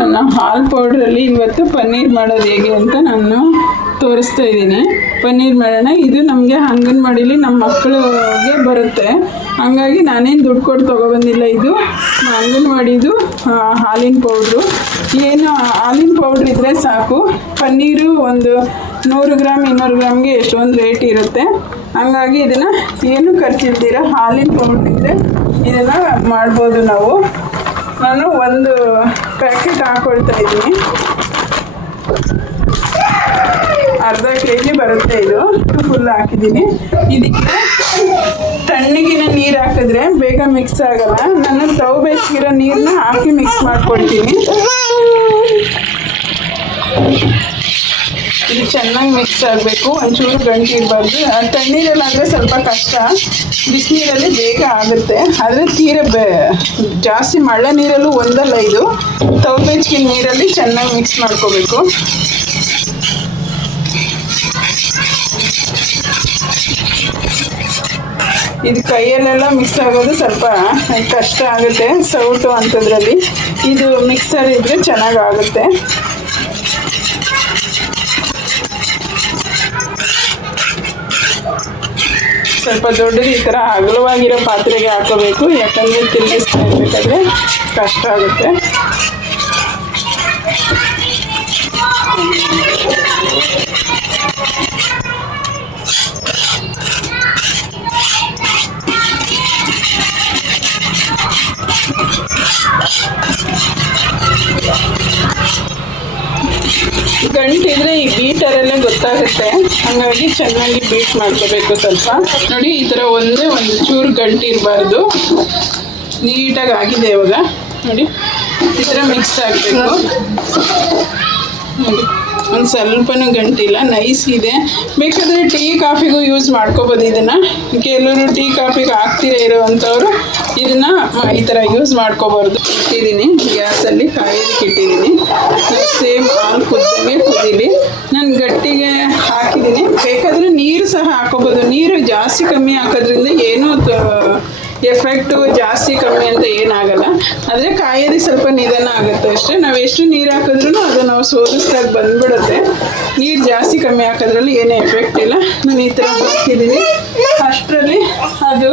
ನನ್ನ ಹಾಲು ಪೌಡ್ರಲ್ಲಿ ಇವತ್ತು ಪನ್ನೀರ್ ಮಾಡೋದು ಹೇಗೆ ಅಂತ ನಾನು ತೋರಿಸ್ತಾ ಇದ್ದೀನಿ. ಪನ್ನೀರ್ ಮಾಡೋಣ. ಇದು ನಮಗೆ ಅಂಗನವಾಡಿಲಿ ನಮ್ಮ ಮಕ್ಕಳಿಗೆ ಬರುತ್ತೆ. ಹಂಗಾಗಿ ನಾನೇನು ದುಡ್ಡು ಕೊಟ್ಟು ತೊಗೊಬಂದಿಲ್ಲ ಇದು. ಅಂಗನವಾಡಿದು ಹಾಲಿನ ಪೌಡ್ರು. ಏನು ಹಾಲಿನ ಪೌಡ್ರ್ ಇದ್ದರೆ ಸಾಕು. ಪನ್ನೀರು ಒಂದು ನೂರು ಗ್ರಾಮ್ ಇನ್ನೂರು ಗ್ರಾಮ್ಗೆ ಎಷ್ಟೊಂದು ರೇಟ್ ಇರುತ್ತೆ. ಹಂಗಾಗಿ ಇದನ್ನು ಏನು ಖರ್ಚಿಲ್ದಿರ ಹಾಲಿನ ಪೌಡ್ರ್ ಇದ್ದರೆ ಇದನ್ನು ಮಾಡ್ಬೋದು ನಾವು. ನಾನು ಒಂದು ಪ್ಯಾಕೆಟ್ ಹಾಕೊಳ್ತಾ ಇದ್ದೀನಿ. ಅರ್ಧ ಕೆ ಜಿ ಬರುತ್ತೆ ಇದು. ಫುಲ್ ಹಾಕಿದ್ದೀನಿ. ಇದಕ್ಕೆ ತಣ್ಣಗಿನ ನೀರು ಹಾಕಿದ್ರೆ ಬೇಗ ಮಿಕ್ಸ್ ಆಗಲ್ಲ. ನಾನು ತವ ಬೇಕಿರೋ ನೀರನ್ನ ಹಾಕಿ ಮಿಕ್ಸ್ ಮಾಡ್ಕೊಳ್ತೀನಿ. ಇದು ಚೆನ್ನಾಗಿ ಮಿಕ್ಸ್ ಆಗಬೇಕು. ಒಂಚೂರು ಗಂಟು ಇರಬಾರ್ದು ತಣ್ಣೀರಲ್ಲಾದರೆ ಸ್ವಲ್ಪ ಕಷ್ಟ. ಬಿಸಿನೀರಲ್ಲಿ ಬೇಗ ಆಗುತ್ತೆ. ಆದರೆ ತೀರ ಬೆ, ಜಾಸ್ತಿ ಮಳೆ ನೀರಲ್ಲೂ ಒಂದಲ್ಲ ಇದು. ತವ ಬೇಸಿಗೆ ನೀರಲ್ಲಿ ಚೆನ್ನಾಗಿ ಮಿಕ್ಸ್ ಮಾಡ್ಕೋಬೇಕು. ಇದು ಕೈಯಲ್ಲೆಲ್ಲ ಮಿಕ್ಸ್ ಆಗೋದು ಸ್ವಲ್ಪ ಕಷ್ಟ ಆಗುತ್ತೆ, ಸೌಟು ಅಂಥದ್ರಲ್ಲಿ ಇದು ಮಿಕ್ಸರ್ ಇದ್ದರೆ ಚೆನ್ನಾಗಾಗುತ್ತೆ ಸ್ವಲ್ಪ ದೊಡ್ಡದು ಈ ಥರ ಅಗಲವಾಗಿರೋ ಪಾತ್ರೆಗೆ ಹಾಕೋಬೇಕು. ಯಾಕಂದರೆ ತಿರುಗಿಸ್ತಾ ಇರಬೇಕಾದ್ರೆ ಕಷ್ಟ ಆಗುತ್ತೆ. ಗಂಟಿದ್ರೆ ಈ ಬೀಟರೆಲ್ಲ ಗೊತ್ತಾಗುತ್ತೆ. ಹಂಗಾಗಿ ಚೆನ್ನಾಗಿ ಬೀಟ್ ಮಾಡ್ಕೋಬೇಕು ಸ್ವಲ್ಪ. ನೋಡಿ, ಈ ಥರ ಒಂದೇ ಒಂದು ಚೂರು ಗಂಟಿರಬಾರ್ದು ನೀಟಾಗಿ ಆಗಿದೆ ಇವಾಗ. ನೋಡಿ, ಈ ಥರ ಮಿಕ್ಸ್ ಆಗಬೇಕು. ನೋಡಿ. ಒಂದು ಸ್ವಲ್ಪನೂ ಗಂಟಿಲ್ಲ ನೈಸ್ ಇದೆ. ಬೇಕಾದರೆ ಟೀ, ಕಾಫಿಗೂ ಯೂಸ್ ಮಾಡ್ಕೋಬೋದು ಇದನ್ನು. ಕೆಲವರು ಟೀ, ಕಾಫಿಗೆ ಹಾಕ್ತಿರ ಇರೋವಂಥವ್ರು ಇದನ್ನು ಈ ಥರ ಯೂಸ್ ಮಾಡ್ಕೋಬಾರ್ದು. ಇಟ್ಟಿದ್ದೀನಿ ಗ್ಯಾಸಲ್ಲಿ ಕಾಯೋದಕ್ಕೆ ಇಟ್ಟಿದ್ದೀನಿ. ಸೇಮ್ ಹಾಲು ಕುದ್ದಂಗೆ ಕುದೀಲಿ. ನಾನು ಗಟ್ಟಿಗೆ ಹಾಕಿದ್ದೀನಿ. ಬೇಕಾದರೆ ನೀರು ಸಹ ಹಾಕೋಬೋದು. ನೀರು ಜಾಸ್ತಿ ಕಮ್ಮಿ ಹಾಕೋದ್ರಿಂದ ಏನೂ ಎಫೆಕ್ಟು ಜಾಸ್ತಿ ಕಮ್ಮಿ ಅಂತ ಏನಾಗಲ್ಲ. ಆದರೆ ಕಾಯೋದು ಸ್ವಲ್ಪ ನಿಧಾನ ಆಗುತ್ತೆ ಅಷ್ಟೇ. ನಾವು ಎಷ್ಟು ನೀರು ಹಾಕಿದ್ರೂ ಅದು ನಾವು ಸೋದಿಸ್ದಾಗ ಬಂದ್ಬಿಡುತ್ತೆ. ನೀರು ಜಾಸ್ತಿ ಕಮ್ಮಿ ಹಾಕೋದ್ರಲ್ಲಿ ಏನೇ ಎಫೆಕ್ಟ್ ಇಲ್ಲ. ನಾನು ಈ ಥರ ಹಾಕಿದ್ದೀನಿ. ಅಷ್ಟರಲ್ಲಿ ಅದು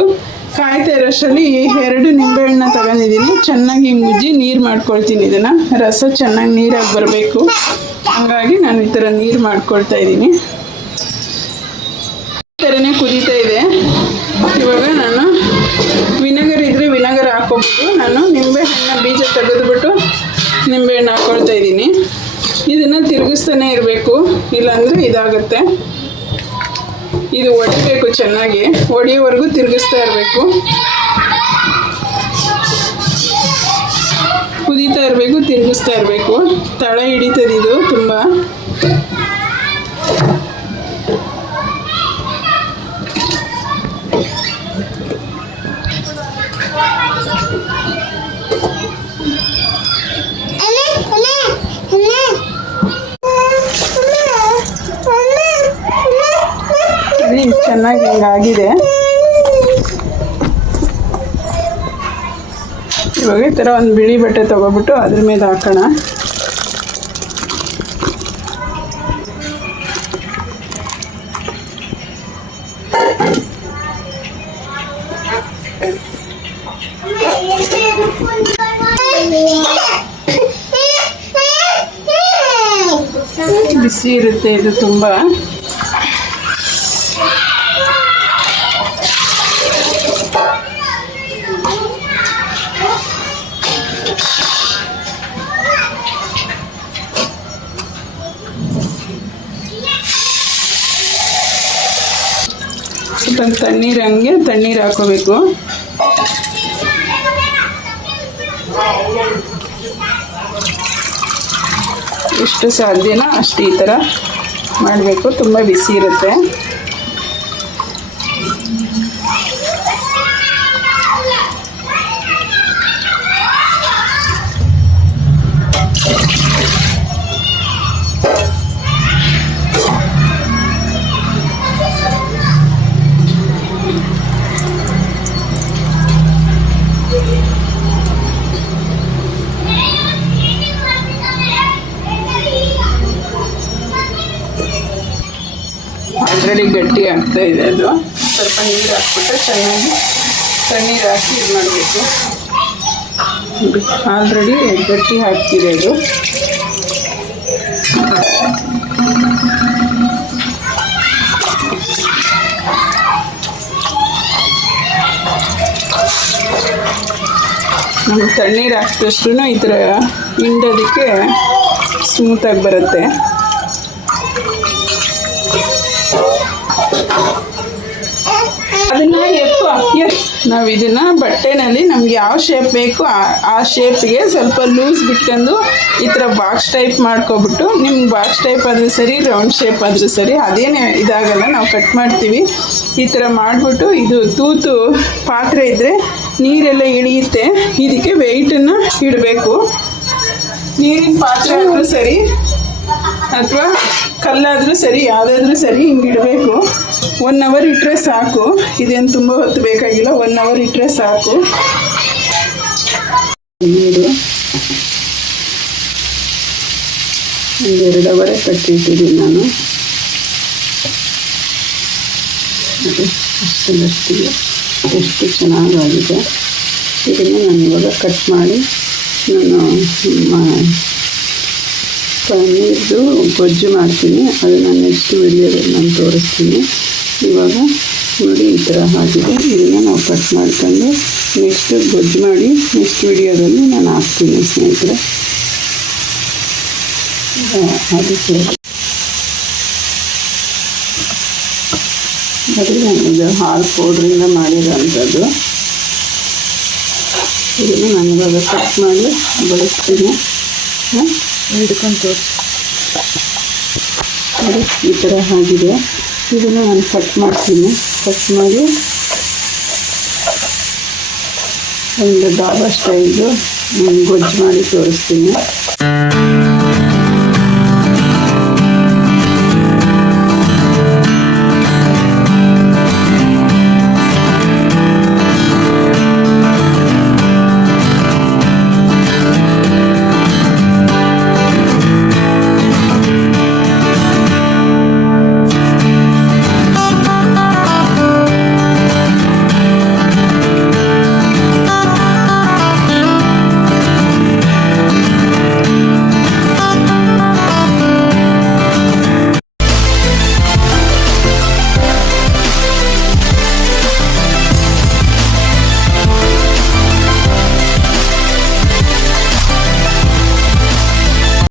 ಕಾಯ್ತಾ ಇರೋಷ್ಟರಲ್ಲಿ ಎರಡು ನಿಂಬೆಹಣ್ಣು ತಗೊಂಡಿದ್ದೀನಿ. ಚೆನ್ನಾಗಿ ಉಜ್ಜಿ ನೀರು ಮಾಡ್ಕೊಳ್ತೀನಿ ಇದನ್ನು. ರಸ ಚೆನ್ನಾಗಿ ನೀರಾಗಿ ಬರಬೇಕು. ಹಂಗಾಗಿ ನಾನು ಈ ಥರ ನೀರು ಮಾಡ್ಕೊಳ್ತಾ ಇದ್ದೀನಿ. ಈ ಥರನೇ ಕುದೀತಾ ಇದೆ. ಹಾಕೋಬೋದು ನಾನು ನಿಂಬೆಹಣ್ಣಿನ ಬೀಜ ತೆಗೆದುಬಿಟ್ಟು ನಿಂಬೆಹಣ್ಣು ಹಾಕ್ಕೊಳ್ತಾ ಇದ್ದೀನಿ. ಇದನ್ನು ತಿರುಗಿಸ್ತಾನೆ ಇರಬೇಕು. ಇಲ್ಲಾಂದರೆ ಇದಾಗುತ್ತೆ. ಇದು ಒಡಿಬೇಕು ಚೆನ್ನಾಗಿ. ಒಡೆಯೋವರೆಗೂ ತಿರುಗಿಸ್ತಾ ಇರಬೇಕು. ಕುದೀತಾ ಇರಬೇಕು, ತಿರುಗಿಸ್ತಾ ಇರಬೇಕು. ತಳ ಹಿಡಿತದಿದು ತುಂಬ. ಚೆನ್ನಾಗಿ ಹಿಂಗಾಗಿದೆ. ಇವಾಗ ಈ ಥರ ಒಂದು ಬಿಳಿ ಬಟ್ಟೆ ತೊಗೊಬಿಟ್ಟು ಅದ್ರ ಮೇಲೆ ಹಾಕೋಣ. ಬಿಸಿ ಇರುತ್ತೆ ಇದು ತುಂಬ. ಸ್ವಲ್ಪ ತಣ್ಣೀರು ಹಂಗೆ ತಣ್ಣೀರು ಹಾಕೋಬೇಕು. ಎಷ್ಟು ಸಾಧ್ಯನೋ? ಅಷ್ಟು ಈ ಥರ ಮಾಡಬೇಕು. ತುಂಬ ಬಿಸಿ ಇರುತ್ತೆ. ಆಲ್ರೆಡಿ ಗಟ್ಟಿ ಆಗ್ತಾ ಇದೆ ಅದು. ಸ್ವಲ್ಪ ನೀರು ಹಾಕ್ಬಿಟ್ಟು ಚೆನ್ನಾಗಿ ತಣ್ಣೀರು ಹಾಕಿ ಇದು ಮಾಡಬೇಕು. ಆಲ್ರೆಡಿ ಗಟ್ಟಿ ಹಾಕ್ತಿದೆ ಅದು. ತಣ್ಣೀರು ಹಾಕಿದಷ್ಟು ಈ ಥರ ಹಿಂಡೋದಕ್ಕೆ ಸ್ಮೂತಾಗಿ ಬರುತ್ತೆ. ಅದನ್ನ ಎತ್ತು. ಎತ್. ನಾವು ಇದನ್ನ ಬಟ್ಟೆನಲ್ಲಿ ನಮ್ಗೆ ಯಾವ ಶೇಪ್ ಬೇಕು ಆ- ಶೇಪ್ಗೆ ಸ್ವಲ್ಪ ಲೂಸ್ ಬಿಟ್ಕೊಂಡು ಈ ಥರ ಬಾಕ್ಸ್ ಟೈಪ್ ಮಾಡ್ಕೊಬಿಟ್ಟು ನಿಮ್ಗೆ ಬಾಕ್ಸ್ ಟೈಪ್ ಆದರೂ ಸರಿ ರೌಂಡ್ ಶೇಪ್ ಆದರೂ ಸರಿ, ಅದೇನೇ ಇದಾಗಲ್ಲ ನಾವು ಕಟ್ ಮಾಡ್ತೀವಿ. ಈ ಥರ ಮಾಡಿಬಿಟ್ಟು ಇದು ತೂತು ಪಾತ್ರೆ ಇದ್ದರೆ ನೀರೆಲ್ಲ ಇಳಿಯುತ್ತೆ. ಇದಕ್ಕೆ ವೆಯ್ಟನ್ನು ಇಡಬೇಕು. ನೀರಿನ ಪಾತ್ರೆ ಆದರೂ ಸರಿ, ಅಥವಾ ಕಲ್ಲಾದರೂ ಸರಿ, ಯಾವುದಾದ್ರೂ ಸರಿ ಹಿಂಗೆ ಒನ್ ಅವರ್ ಇಟ್ಟರೆ ಸಾಕು. ಇದೇನು ತುಂಬ ಹೊತ್ತು ಬೇಕಾಗಿಲ್ಲ. ಒನ್ ಅವರ್ ಇಟ್ಟರೆ ಸಾಕು. ನೀರು ಒಂದು ಎರಡು ಅವರೇ ಕಟ್ಟಿಟ್ಟಿದ್ದೀನಿ ನಾನು. ಎಷ್ಟು ಚೆನ್ನಾಗಾಗಿದೆ. ಇದನ್ನು ನಾನು ಇವಾಗ ಕಟ್ ಮಾಡಿ ನಾನು ಪನ್ನೀರ್ದು ಗೊಜ್ಜು ಮಾಡ್ತೀನಿ. ಅದು ನಾನು ನೆಕ್ಸ್ಟ್ ವಿಡಿಯೋದಲ್ಲಿ ನಾನು ತೋರಿಸ್ತೀನಿ. ಇವಾಗ ನೋಡಿ ಈ ಥರ ಆಗಿದೆ. ಇದನ್ನು ನಾವು ಕಟ್ ಮಾಡ್ಕೊಂಡು ನೆಕ್ಸ್ಟ್ ಗೊಜ್ಜು ಮಾಡಿ ನೆಕ್ಸ್ಟ್ ವಿಡಿಯೋದಲ್ಲಿ ನಾನು ಹಾಕ್ತೀನಿ ಸ್ನೇಹಿತರೆ. ಅದಕ್ಕೆ ಅದು ಇದು ಹಾಲು ಪೌಡ್ರಿಂದ ಮಾಡಿರೋಂಥದ್ದು. ಇದನ್ನು ನಾನು ಇವಾಗ ಕಟ್ ಮಾಡಿ ಬಳಸ್ತೀನಿ. ಹಾಂ ಹಿಡ್ಕೊಂಡು ನೋಡಿ ಈ ಥರ ಆಗಿದೆ. ಇದನ್ನು ನಾನು ಕಟ್ ಮಾಡ್ತೀನಿ. ಕಟ್ ಮಾಡಿ ಒಂದು ಡಾಬಾ ಸ್ಟೈಲ್ದು ಗೊಜ್ಜು ಮಾಡಿ ತೋರಿಸ್ತೀನಿ.